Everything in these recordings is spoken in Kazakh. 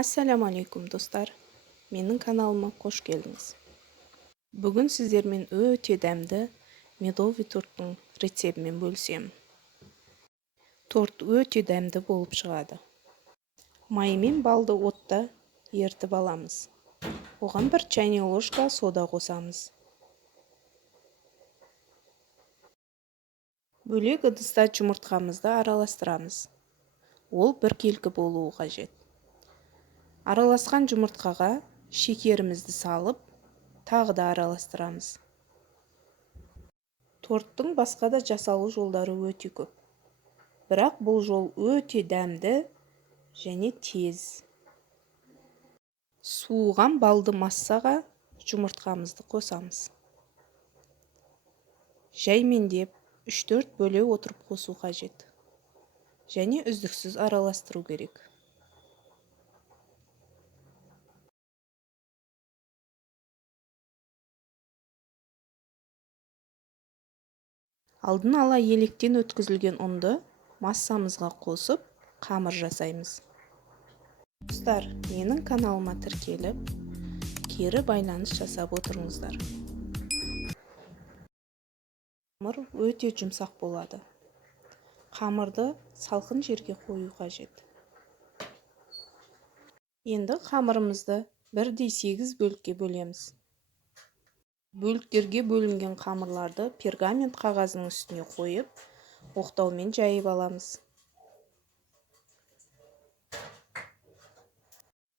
Ассаламу алейкум достар. Менің каналыма қош келдіңіз. Бүгін сіздермен өте дәмді медовый торттың рецебімен бөлісемін. Торт өте дәмді болып шығады. Май мен балды отта ертіп аламыз. Оған бір чайный ложка сода қосамыз. Бөлек ыдыста жұмыртқамызды араластырамыз. Ол біркелкі болуы қажет. Араласқан жұмыртқаға шекерімізді салып, тағы да араластырамыз. Торттың басқа да жасалу жолдары өте көп. Бірақ бұл жол өте дәмді және тез. Суыған балды массаға жұмыртқамызды қосамыз. Жаймендеп 3-4 бөле отырып қосу қажет. Және үздіксіз араластыру керек. Алдын ала електен өткізілген ұнды массамызға қосып, қамыр жасаймыз. Достар, менің каналыма тіркеліп, кері байланыс жасап отырыңыздар. Қамыр өте жұмсақ болады. Қамырды салқын жерге қою қажет. Енді қамырымызды 1/8 бөлікке бөлеміз. Бөліктерге бөлінген қамырларды пергамент қағазының үстіне қойып, оқтаумен жайып аламыз.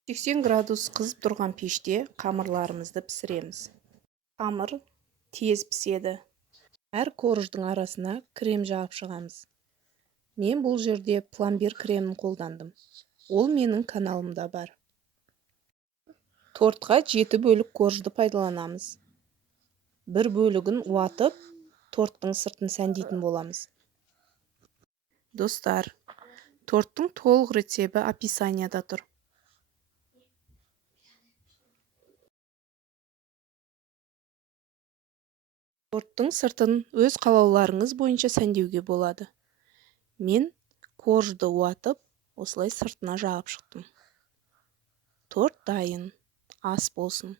80 градус қызып тұрған пеште қамырларымызды пісіреміз. Қамыр тез піседі. Әр корждың арасына крем жағып шығамыз. Мен бұл жерде пломбир кремін қолдандым. Ол менің каналымда бар. Тортқа 7 бөлік коржды пайдаланамыз. Бір бөлігін уатып, торттың сыртын сәндейтін боламыз. Достар, торттың толық рецебі описанияда тұр. Торттың сыртын өз қалауларыңыз бойынша сәндеуге болады. Мен коржды уатып, осылай сыртына жағып шықтым. Торт дайын, ас болсын.